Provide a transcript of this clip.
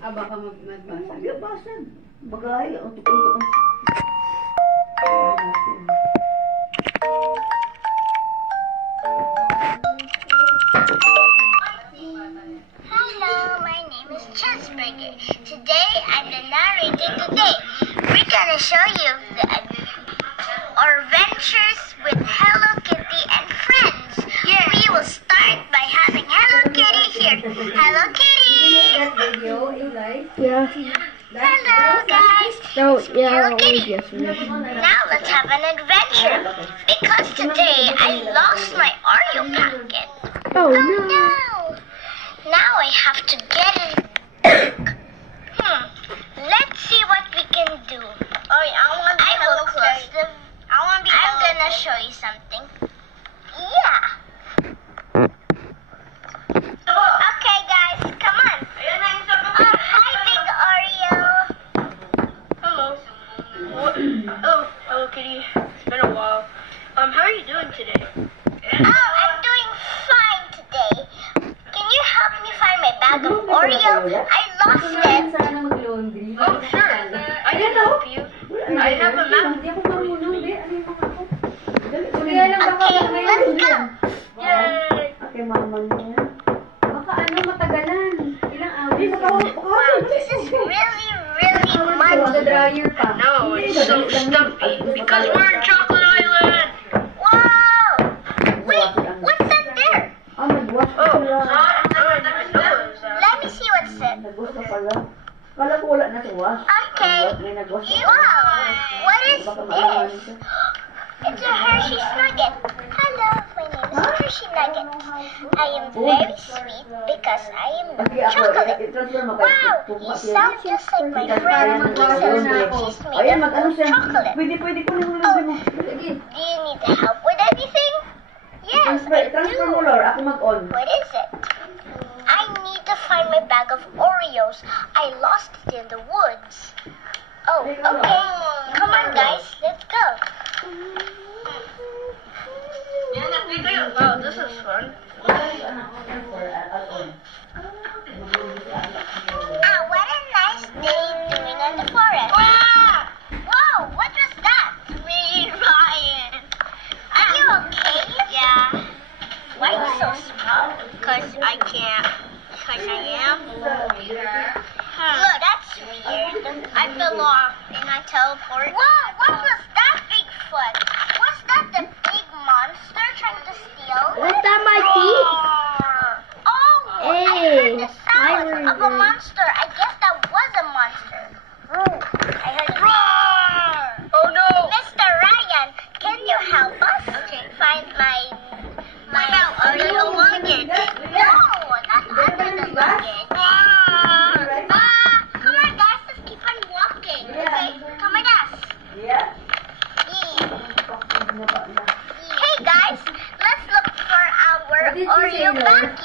baka magbasa. Hindi, basag. Bagay, untuk-untuk. Hello, my name is Cheeseburger. Today, I'm the narrator today. We're gonna show you the adventures with Hello Kitty and friends. Yeah. We will start by having Hello Kitty here. Hello Kitty! Yeah. Hello guys! No, yeah, Hello always Kitty! yes. Now let's have an adventure. Because today I lost my Oreo packet. Oh, Oh no. no! Now I have to get it. Let's see what we can do. I will close the. I'm gonna show you something. Yeah. Okay, guys, come on. Oh, hi, Big Oreo. Hello. Hello, Kitty. It's been a while. How are you doing today? Oh, I'm doing fine today. Can you help me find my bag of Oreo? I lost it. Sana mag-laundry. Oh, sure. I can help you. I have a map. Hindi ako marunong, di. Ano yung mga ako? Okay, let's go. Yay! Okay, mama niya. Baka ano, matagalan. Ilang hours? Wow, this is really, really much. Magda-dryer pa. No, it's so stuffy because we're in Chocolate Island. Wow! Wait, what's that there? Ah, nagwash ka Oh, pala. I don't even know what it was. Let me see what's it. Nagwash ka pala. Kala ko wala na sa wash. Okay. May nagwash ka. Wow, what is Baka maalaman this? siya. It's a Hershey's Nugget. Hello, my name is Hershey Nugget. I am very sweet because I am chocolate. Wow, you sound just like my friend. He says she's made Ayan, of mag-ano siya. chocolate. Pwede ko nang labi mo. Do you need help with anything? Yes, I Transfer do. mo, Lord. Ako mag-on. What is it? I need to find my bag of Oreos. I lost it in the woods. Oh, okay. Come on, guys. Let's go. Wow, this is fun. Ah, what a nice day doing in the forest. Wow! Whoa, what was that? Me, Ryan. Are you okay? Yeah. Why are you so small? Because I can't. Because I am. Look, that's weird. I fell off and I teleported. Whoa, what was that, Bigfoot? Was that the big monster trying to steal? Was that my feet? Oh, I heard the sound I heard of a it. monster. I guess that was a monster. I heard roar. Oh no! Mr. Ryan, can you help us find my Oreo nugget? No, not under the nugget. Come on, guys, let's keep on walking. Okay, come on, us. Yeah. Hey guys, let's look for our Oreo packet.